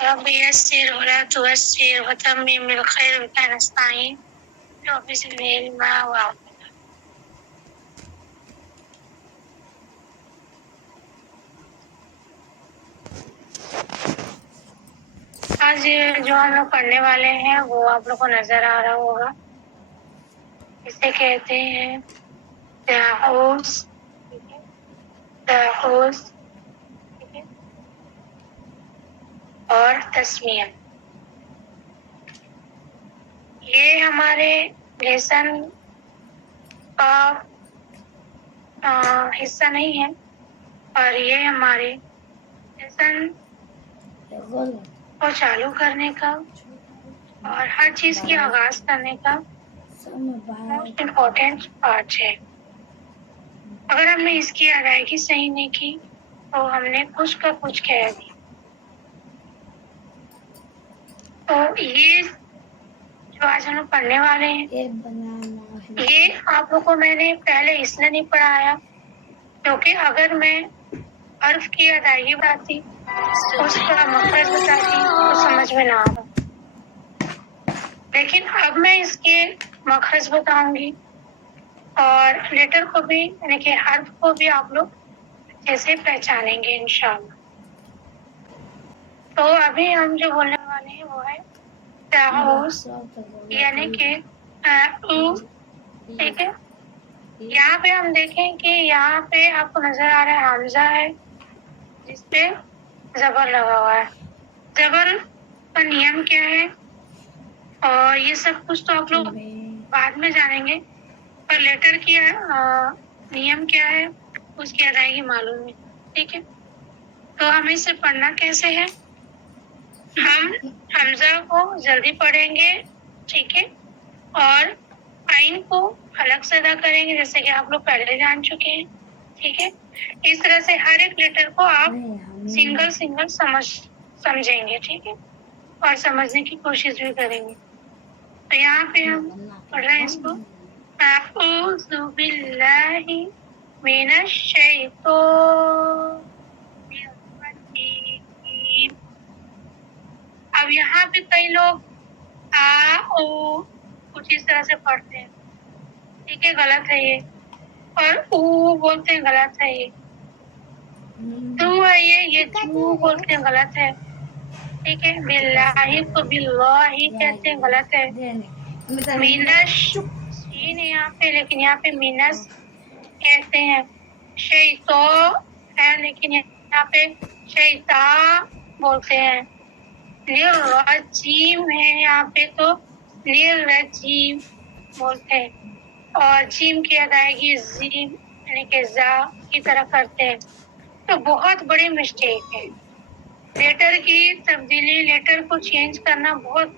رب يسر ولا تيسر وتمم بالخير بك نستعين رب زدني علما وعلما. آج جو ہم لوگ پڑھنے والے ہیں وہ آپ لوگ کو نظر آ رہا ہوگا. اسے کہتے ہیں داعوس. داعوس اور تسمیہ. یہ ہمارے لیسن کا حصہ نہیں ہے اور یہ ہمارے لیسن کو چالو کرنے کا اور ہر چیز کی آغاز کرنے کا موسٹ امپورٹینٹ پارٹ ہے. اگر ہم نے اس کی ادائیگی صحیح نہیں کی تو ہم نے کچھ کا کچھ کہہ دیا. تو یہ جو آج ہم لوگ پڑھنے والے ہیں یہ آپ لوگ کو میں نے پہلے اس لیے نہیں پڑھایا کیونکہ اگر میں حرف کی ادائیگی بتاتی اس کا مخرج بتاتی تو سمجھ میں نہ آتا. لیکن اب میں اس کے مخرج بتاؤں گی اور لیٹر کو بھی یعنی کہ حرف کو بھی آپ لوگ اچھے سے پہچانیں گے انشاءاللہ. تو ابھی ہم جو بولنے والے ہیں وہ ہے تاؤس یعنی کہ ٹھیک ہے. یہاں پہ ہم دیکھیں کہ یہاں پہ آپ کو نظر آ رہا ہے حمزہ ہے جس پہ زبر لگا ہوا ہے. زبر کا نیم کیا ہے اور یہ سب کچھ تو آپ لوگ بعد میں جانیں گے پر لیٹر کی نیم کیا ہے اس کی ادائیگی معلوم ہے. ٹھیک ہے. تو ہمیں اسے پڑھنا کیسے ہے. ہم حمزہ کو جلدی پڑھیں گے. ٹھیک ہے. اور آئین کو الگ سے ادا کریں گے جیسے کہ آپ لوگ پہلے جان چکے ہیں. ٹھیک ہے. اس طرح سے ہر ایک لیٹر کو آپ سنگل سنگل سمجھیں گے. ٹھیک ہے. اور سمجھنے کی کوشش بھی کریں گے. تو یہاں پہ ہم پڑھ رہے ہیں اس کو اعوذ باللہ من الشیطان الرجیم. اب یہاں پہ کئی لوگ کچھ اس طرح سے پڑھتے ہیں. ٹھیک ہے. غلط ہے یہ. اور او بولتے ہیں غلط ہے یہ. تو ہے یہ جو بولتے ہیں غلط ہے. ٹھیک ہے. باللہ کو باللہ کہتے ہیں غلط ہے. مینش سین ہے یہاں پہ لیکن یہاں پہ مینس کہتے ہیں. شیطو ہے لیکن یہاں پہ شیطا بولتے ہیں. نرجیم ہے یہاں پہ تو نرجیم بولتے ہیں. اور جیم کی ادائیگی زیم یعنی کہ زا کی طرح کرتے ہیں. تو بہت بڑی مسٹیک ہے. لیٹر کی تبدیلی لیٹر کو چینج کرنا بہت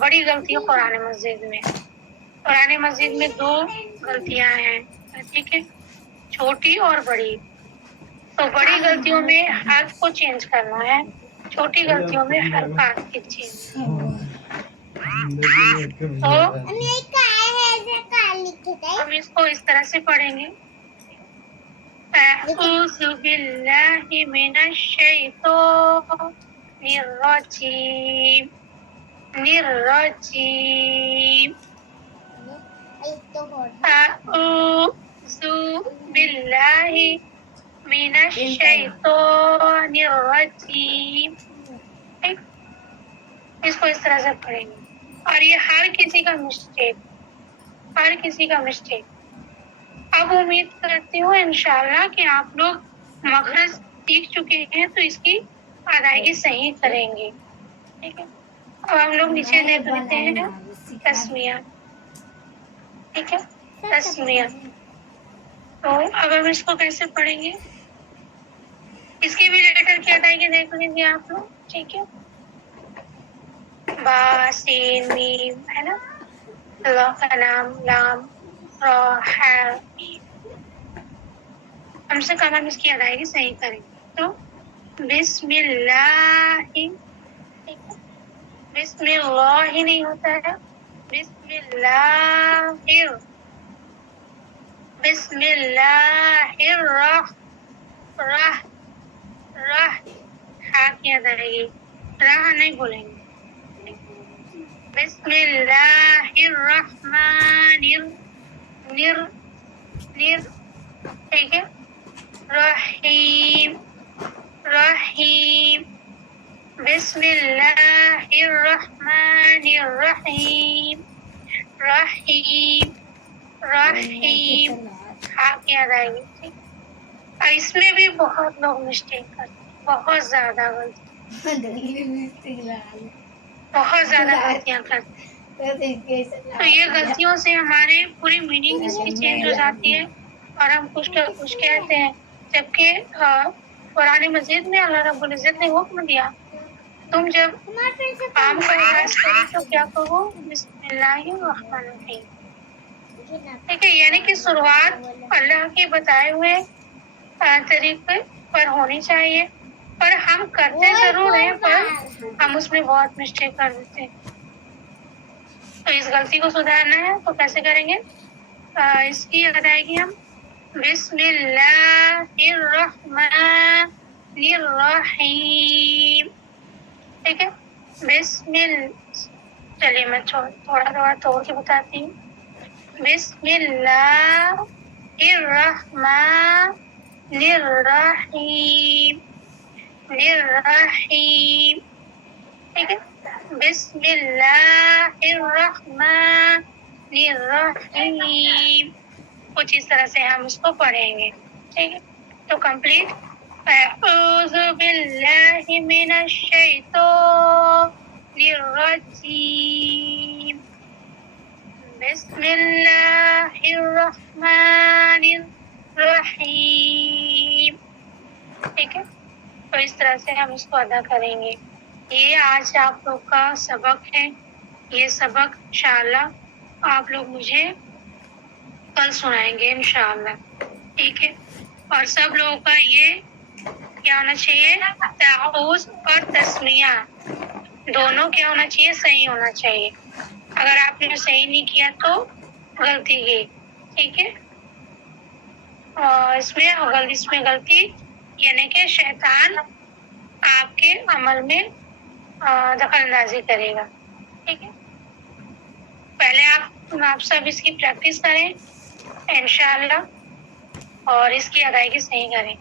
بڑی غلطی ہے قرآن مجید میں. قرآن مجید میں دو غلطیاں ہیں. ٹھیک ہے. چھوٹی اور بڑی. تو بڑی غلطیوں میں حرف کو چینج کرنا ہے. چھوٹی غلطیوں میں حرکات کی چینج. تو ہم اس کو اس طرح سے پڑھیں گے. اعوذ باللہ من الشیطان الرجیم الرجیم. اعوذ باللہ من الشیطان الرجیم. اس کو اس طرح سے پڑھیں گے. اور یہ ہر کسی کا مسٹیک. ہر کسی کا مسٹیک. اب امید کرتی ہوں انشاءاللہ کہ آپ لوگ مخرج سیکھ چکے ہیں تو اس کی ادائیگی صحیح کریں گے. ٹھیک ہے. اب ہم لوگ نیچے دیکھ لیتے ہیں تسمیہ. ٹھیک ہے. تسمیہ. تو اب ہم اس کو کیسے پڑھیں گے اس کی بھی لیٹر کی ادائیگی دیکھ لیجیے آپ لوگ. ٹھیک ہے. با سین میم ہے نا. اللہ کا نام لام را ہے. ہم سے کم ہم اس کی ادائیگی صحیح کریں گے. تو بسم اللہ. ٹھیک ہے. بسم اللہ ہی نہیں ہوتا ہے. بسم اللہ بسم اللہ راہ راہ کی ادائیگی. راہ نہیں بولیں گے. بسم اللہ الرحمن نر ٹھیک ہے. رحیم رحیم. بسم اللہ الرحمن الرحیم رحیم رحیم. ہاں کیا جائے گی. ٹھیک. اور اس میں بھی بہت لوگ مسٹیک کرتے ہیں, بہت زیادہ غلطی, بہت زیادہ غلطیاں کرتے ہیں. تو یہ غلطیوں سے ہمارے پوری میننگ اس کی چینج ہو جاتی ہے اور ہم کچھ کہتے ہیں, جبکہ قرآن مجید میں اللہ رب العزت نے حکم دیا تم جب کام کا آغاز کرو تو کیا کہو, بسم اللہ الرحمن الرحیم. ٹھیک ہے, یعنی کہ شروعات اللہ کے بتائے ہوئے طریقے پر ہونی چاہیے, پر ہم کرتے ضرور ہیں پر ہم اس میں بہت مسٹیک کر دیتے ہیں. تو اس غلطی کو سدھارنا ہے تو کیسے کریں گے؟ اس کی ادائیگی ہم بسم اللہ الرحمن الرحیم. ٹھیک ہے. بسم چلیے میں تھوڑا توڑ کے بتاتی ہوں. بسم اللہ الرحمن الرحیم الرحیم. ٹھیک ہے. بسم اللہ الرحمن الرحیم. کچھ اس طرح سے ہم اس کو پڑھیں گے. ٹھیک ہے. تو کمپلیٹ. اعوذ باللہ من الشیطان الرجیم. بسم اللہ الرحمن الرحیم. ٹھیک ہے. تو اس طرح سے ہم اس کو ادا کریں گے. یہ آج آپ لوگ کا سبق ہے. یہ سبق انشاءاللہ آپ لوگ مجھے کل سنائیں گے انشاءاللہ. ٹھیک ہے. اور سب لوگوں کا یہ کیا ہونا چاہیے, تعوذ اور تسمیہ دونوں کیا ہونا چاہیے, صحیح ہونا چاہیے. اگر آپ نے صحیح نہیں کیا تو غلطی کی. ٹھیک ہے. اور اس میں غلطی یعنی کہ شیطان آپ کے عمل میں دخل اندازی کرے گا. ٹھیک ہے. پہلے آپ سب اس کی پریکٹس کریں انشاءاللہ اور اس کی ادائیگی صحیح کریں.